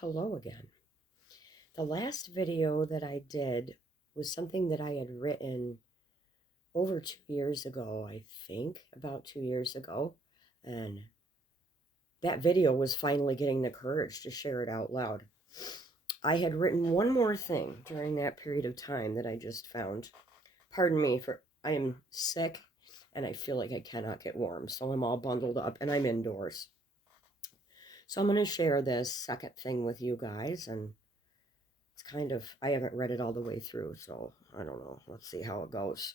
Hello again. The last video that I did was something that I had written over 2 years ago, I think, about 2 years ago. And that video was finally getting the courage to share it out loud. I had written one more thing during that period of time that I just found. Pardon me for I am sick and I feel like I cannot get warm, so I'm all bundled up and I'm indoors. So I'm going to share this second thing with you guys, and I haven't read it all the way through, so I don't know. Let's see how it goes.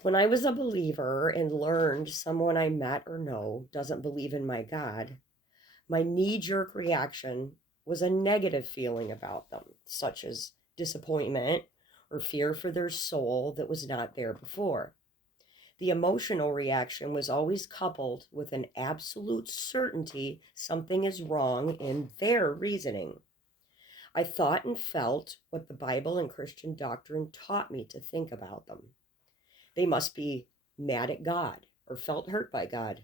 When I was a believer and learned someone I met or know doesn't believe in my God, my knee jerk reaction was a negative feeling about them, such as disappointment or fear for their soul that was not there before. The emotional reaction was always coupled with an absolute certainty something is wrong in their reasoning. I thought and felt what the Bible and Christian doctrine taught me to think about them. They must be mad at God or felt hurt by God.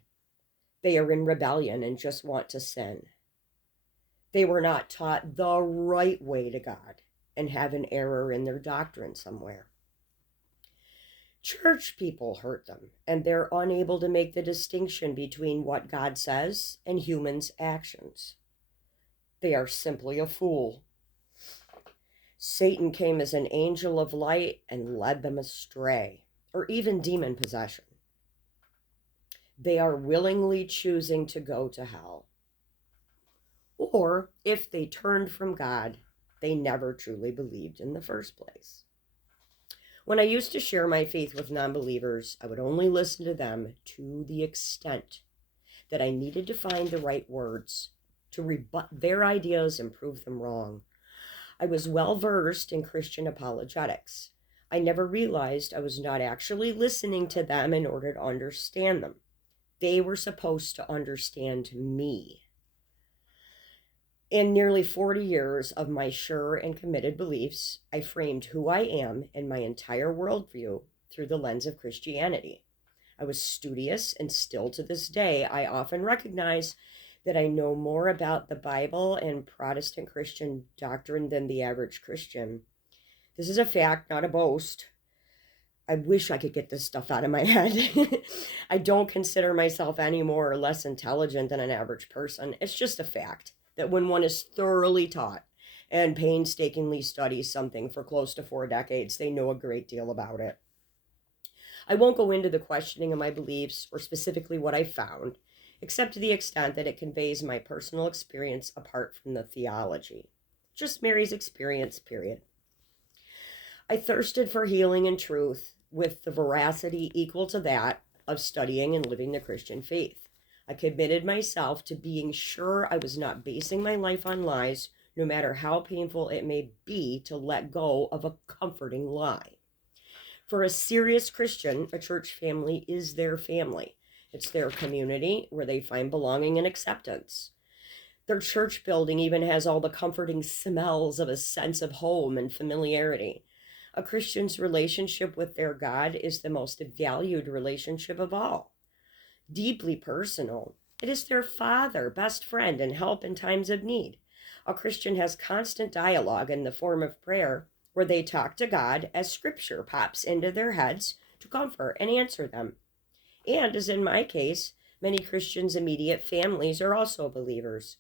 They are in rebellion and just want to sin. They were not taught the right way to God and have an error in their doctrine somewhere. Church people hurt them, and they're unable to make the distinction between what God says and humans' actions. They are simply a fool. Satan came as an angel of light and led them astray, or even demon possession. They are willingly choosing to go to hell. Or if they turned from God, they never truly believed in the first place. When I used to share my faith with non-believers, I would only listen to them to the extent that I needed to find the right words to rebut their ideas and prove them wrong. I was well versed in Christian apologetics. I never realized I was not actually listening to them in order to understand them. They were supposed to understand me. In nearly 40 years of my sure and committed beliefs, I framed who I am and my entire worldview through the lens of Christianity. I was studious, and still to this day, I often recognize that I know more about the Bible and Protestant Christian doctrine than the average Christian. This is a fact, not a boast. I wish I could get this stuff out of my head. I don't consider myself any more or less intelligent than an average person. It's just a fact that when one is thoroughly taught and painstakingly studies something for close to 4 decades, they know a great deal about it. I won't go into the questioning of my beliefs or specifically what I found, except to the extent that it conveys my personal experience apart from the theology. Just Mary's experience, period. I thirsted for healing and truth with the veracity equal to that of studying and living the Christian faith. I committed myself to being sure I was not basing my life on lies, no matter how painful it may be to let go of a comforting lie. For a serious Christian, a church family is their family. It's their community where they find belonging and acceptance. Their church building even has all the comforting smells of a sense of home and familiarity. A Christian's relationship with their God is the most valued relationship of all. Deeply personal, it is their father, best friend, and help in times of need. A Christian has constant dialogue in the form of prayer, where they talk to God as scripture pops into their heads to comfort and answer them. And as in my case, many Christians' immediate families are also believers.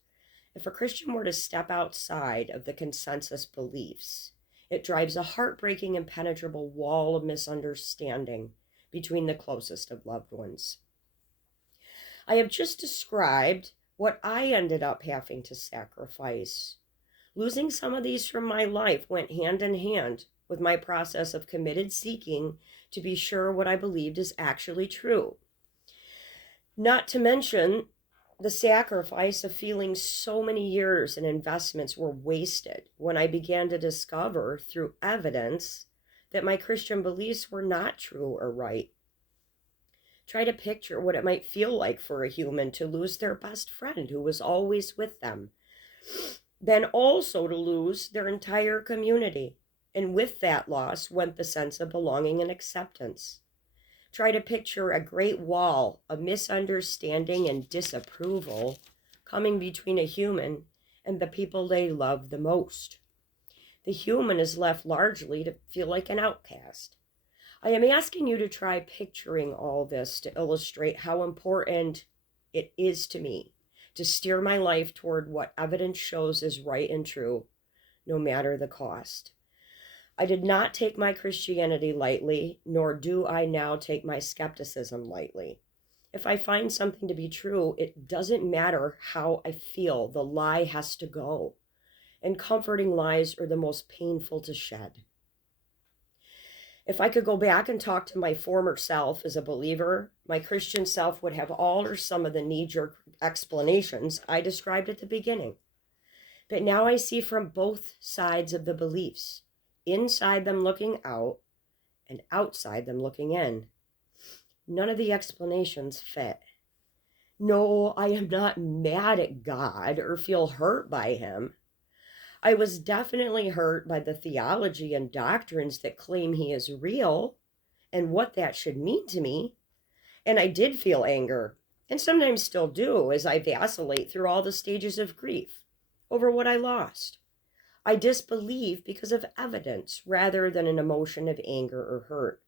If a Christian were to step outside of the consensus beliefs, it drives a heartbreaking, impenetrable wall of misunderstanding between the closest of loved ones. I have just described what I ended up having to sacrifice. Losing some of these from my life went hand in hand with my process of committed seeking to be sure what I believed is actually true. Not to mention the sacrifice of feeling so many years and investments were wasted when I began to discover through evidence that my Christian beliefs were not true or right. Try to picture what it might feel like for a human to lose their best friend who was always with them, then also to lose their entire community. And with that loss went the sense of belonging and acceptance. Try to picture a great wall of misunderstanding and disapproval coming between a human and the people they love the most. The human is left largely to feel like an outcast. I am asking you to try picturing all this to illustrate how important it is to me to steer my life toward what evidence shows is right and true, no matter the cost. I did not take my Christianity lightly, nor do I now take my skepticism lightly. If I find something to be true, it doesn't matter how I feel, the lie has to go. And comforting lies are the most painful to shed. If I could go back and talk to my former self as a believer, my Christian self would have all or some of the knee-jerk explanations I described at the beginning. But now I see from both sides of the beliefs, inside them looking out and outside them looking in. None of the explanations fit. No, I am not mad at God or feel hurt by him. I was definitely hurt by the theology and doctrines that claim he is real and what that should mean to me. And I did feel anger, and sometimes still do, as I vacillate through all the stages of grief over what I lost. I disbelieve because of evidence rather than an emotion of anger or hurt.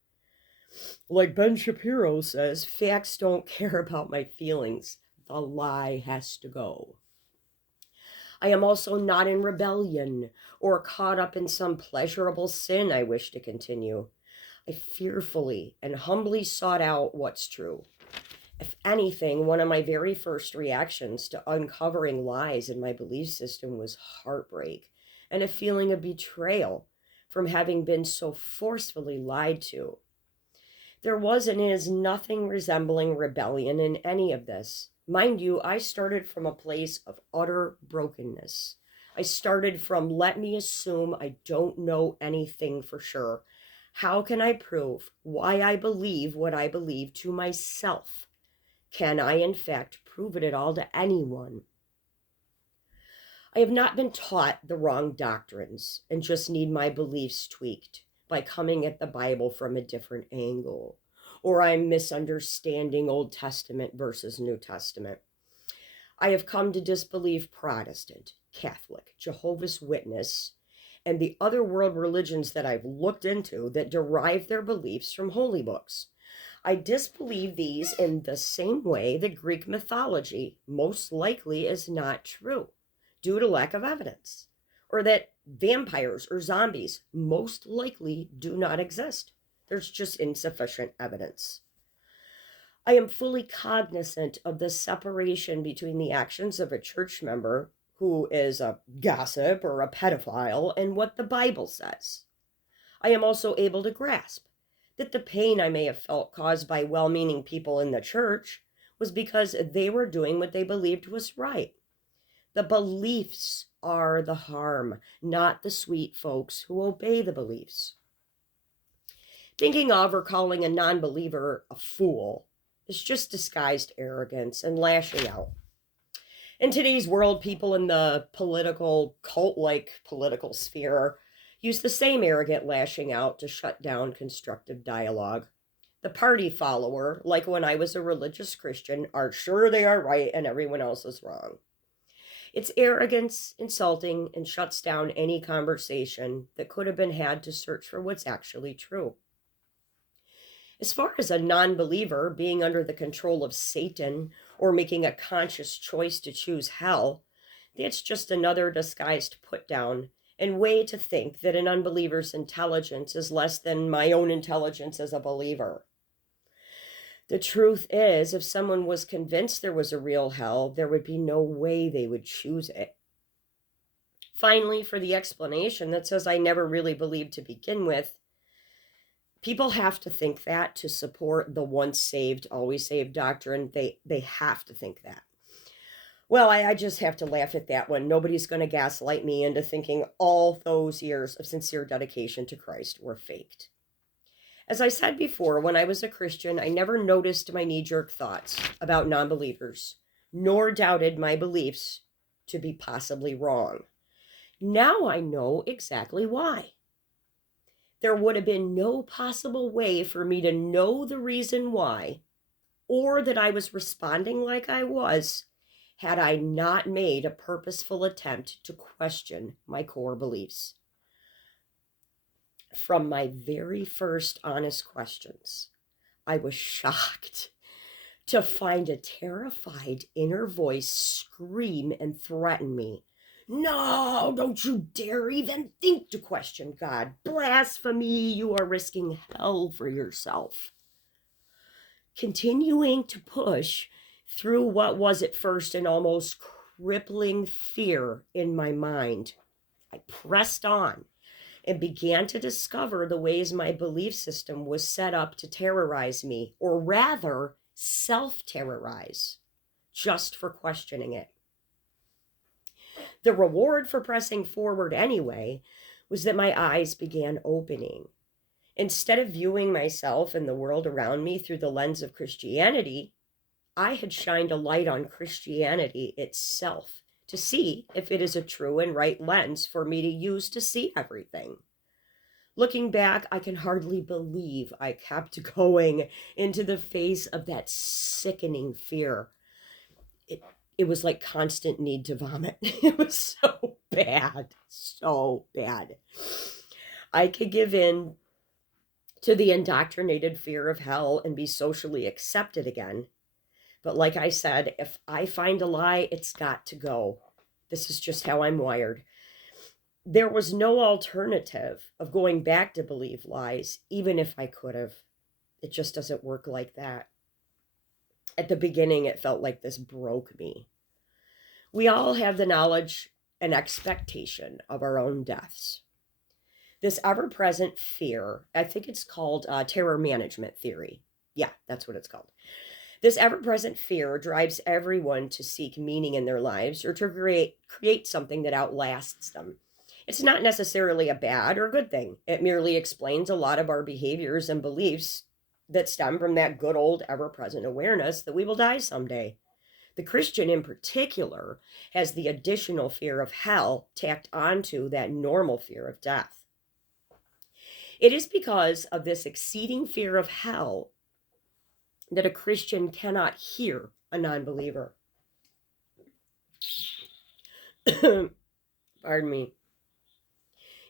Like Ben Shapiro says, facts don't care about my feelings. The lie has to go. I am also not in rebellion or caught up in some pleasurable sin I wish to continue. I fearfully and humbly sought out what's true. If anything, one of my very first reactions to uncovering lies in my belief system was heartbreak and a feeling of betrayal from having been so forcefully lied to. There was and is nothing resembling rebellion in any of this. Mind you, I started from a place of utter brokenness. I started from, let me assume I don't know anything for sure. How can I prove why I believe what I believe to myself? Can I, in fact, prove it at all to anyone? I have not been taught the wrong doctrines and just need my beliefs tweaked by coming at the Bible from a different angle, or I'm misunderstanding Old Testament versus New Testament. I have come to disbelieve Protestant, Catholic, Jehovah's Witness, and the other world religions that I've looked into that derive their beliefs from holy books. I disbelieve these in the same way that Greek mythology most likely is not true, due to lack of evidence, or that vampires or zombies most likely do not exist. There's just insufficient evidence. I am fully cognizant of the separation between the actions of a church member who is a gossip or a pedophile and what the Bible says. I am also able to grasp that the pain I may have felt caused by well-meaning people in the church was because they were doing what they believed was right. The beliefs are the harm, not the sweet folks who obey the beliefs. Thinking of or calling a non-believer a fool is just disguised arrogance and lashing out. In today's world, people in the political, cult-like political sphere use the same arrogant lashing out to shut down constructive dialogue. The party follower, like when I was a religious Christian, are sure they are right and everyone else is wrong. It's arrogance, insulting, and shuts down any conversation that could have been had to search for what's actually true. As far as a non-believer being under the control of Satan or making a conscious choice to choose hell, that's just another disguised put-down and way to think that an unbeliever's intelligence is less than my own intelligence as a believer. The truth is, if someone was convinced there was a real hell, there would be no way they would choose it. Finally, for the explanation that says I never really believed to begin with, people have to think that to support the once saved, always saved doctrine. They have to think that. Well, I just have to laugh at that one. Nobody's going to gaslight me into thinking all those years of sincere dedication to Christ were faked. As I said before, when I was a Christian, I never noticed my knee-jerk thoughts about non-believers, nor doubted my beliefs to be possibly wrong. Now I know exactly why. There would have been no possible way for me to know the reason why, or that I was responding like I was, had I not made a purposeful attempt to question my core beliefs. From my very first honest questions, I was shocked to find a terrified inner voice scream and threaten me. No, don't you dare even think to question God. Blasphemy, you are risking hell for yourself. Continuing to push through what was at first an almost crippling fear in my mind, I pressed on and began to discover the ways my belief system was set up to terrorize me, or rather, self-terrorize, just for questioning it. The reward for pressing forward anyway was that my eyes began opening. Instead of viewing myself and the world around me through the lens of Christianity, I had shined a light on Christianity itself to see if it is a true and right lens for me to use to see everything. Looking back, I can hardly believe I kept going into the face of that sickening fear. It was like constant need to vomit. It was so bad, so bad. I could give in to the indoctrinated fear of hell and be socially accepted again. But like I said, if I find a lie, it's got to go. This is just how I'm wired. There was no alternative of going back to believe lies, even if I could have. It just doesn't work like that. At the beginning, it felt like this broke me. We all have the knowledge and expectation of our own deaths. This ever-present fear, I think it's called terror management theory. Yeah, that's what it's called. This ever-present fear drives everyone to seek meaning in their lives or to create something that outlasts them. It's not necessarily a bad or good thing. It merely explains a lot of our behaviors and beliefs that stem from that good old ever-present awareness that we will die someday. The Christian in particular has the additional fear of hell tacked onto that normal fear of death. It is because of this exceeding fear of hell that a Christian cannot hear a non-believer. Pardon me.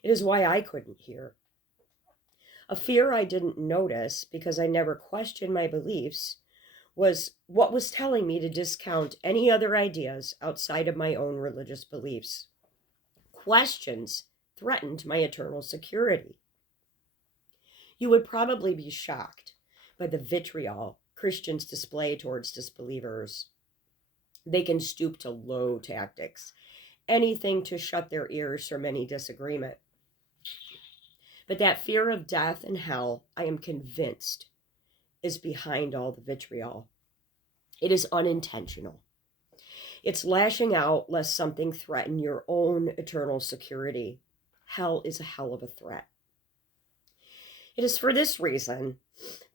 It is why I couldn't hear. A fear I didn't notice because I never questioned my beliefs was what was telling me to discount any other ideas outside of my own religious beliefs. Questions threatened my eternal security. You would probably be shocked by the vitriol Christians display towards disbelievers. They can stoop to low tactics, anything to shut their ears from any disagreement. But that fear of death and hell, I am convinced, is behind all the vitriol. It is unintentional. It's lashing out lest something threaten your own eternal security. Hell is a hell of a threat. It is for this reason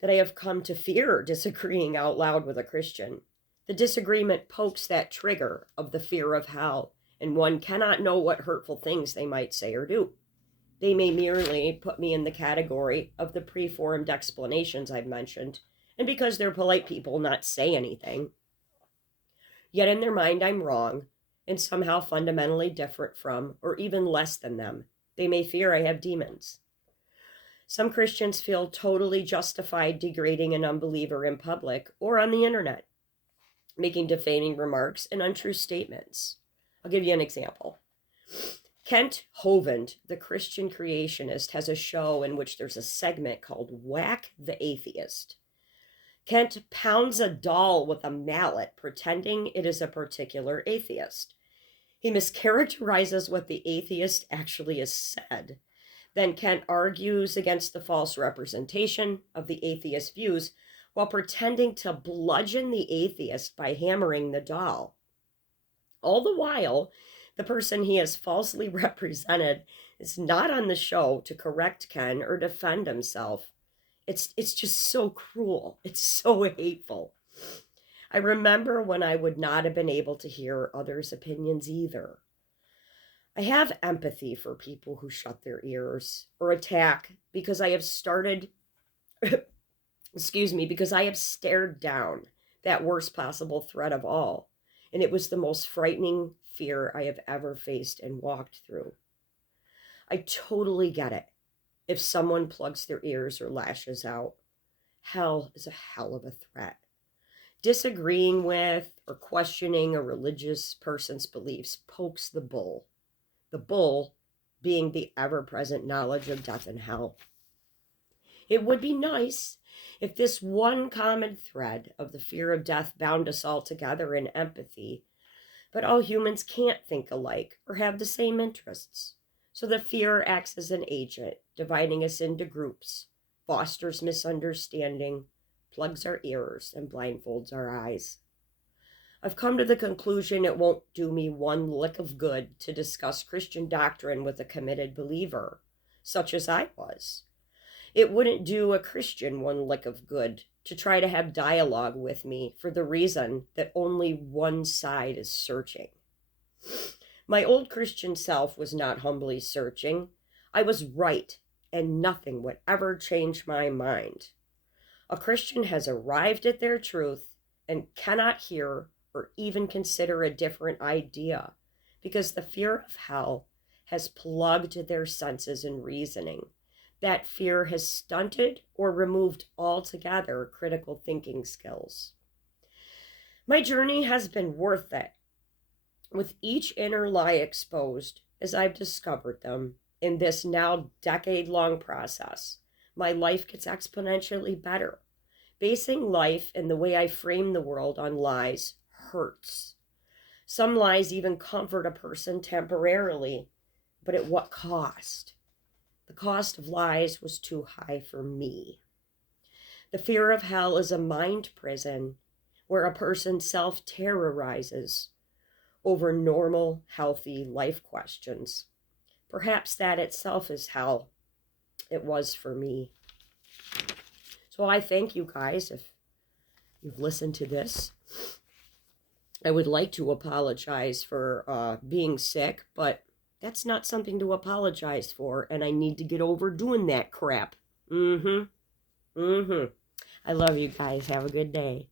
that I have come to fear disagreeing out loud with a Christian. The disagreement pokes that trigger of the fear of hell, and one cannot know what hurtful things they might say or do. They may merely put me in the category of the preformed explanations I've mentioned, and because they're polite people, not say anything. Yet in their mind, I'm wrong, and somehow fundamentally different from, or even less than them. They may fear I have demons. Some Christians feel totally justified degrading an unbeliever in public or on the internet, making defaming remarks and untrue statements. I'll give you an example. Kent Hovind, the Christian creationist, has a show in which there's a segment called Whack the Atheist. Kent pounds a doll with a mallet, pretending it is a particular atheist. He mischaracterizes what the atheist actually has said. Then Kent argues against the false representation of the atheist views while pretending to bludgeon the atheist by hammering the doll. All the while, the person he has falsely represented is not on the show to correct Ken or defend himself. It's just so cruel. It's so hateful. I remember when I would not have been able to hear others' opinions either. I have empathy for people who shut their ears or attack because I have because I have stared down that worst possible threat of all. And it was the most frightening fear I have ever faced and walked through. I totally get it. If someone plugs their ears or lashes out, hell is a hell of a threat. Disagreeing with or questioning a religious person's beliefs pokes the bull. The bull being the ever present knowledge of death and hell. It would be nice if this one common thread of the fear of death bound us all together in empathy, but all humans can't think alike or have the same interests. So the fear acts as an agent, dividing us into groups, fosters misunderstanding, plugs our ears, and blindfolds our eyes. I've come to the conclusion it won't do me one lick of good to discuss Christian doctrine with a committed believer, such as I was. It wouldn't do a Christian one lick of good to try to have dialogue with me for the reason that only one side is searching. My old Christian self was not humbly searching. I was right, and nothing would ever change my mind. A Christian has arrived at their truth and cannot hear or even consider a different idea because the fear of hell has plugged their senses and reasoning. That fear has stunted or removed altogether critical thinking skills. My journey has been worth it. With each inner lie exposed, as I've discovered them in this now decade-long process, my life gets exponentially better. Basing life and the way I frame the world on lies hurts. Some lies even comfort a person temporarily, but at what cost? The cost of lies was too high for me. The fear of hell is a mind prison where a person self-terrorizes over normal, healthy life questions. Perhaps that itself is hell. It was for me. So I thank you guys if you've listened to this. I would like to apologize for being sick, but that's not something to apologize for, and I need to get over doing that crap. I love you guys. Have a good day.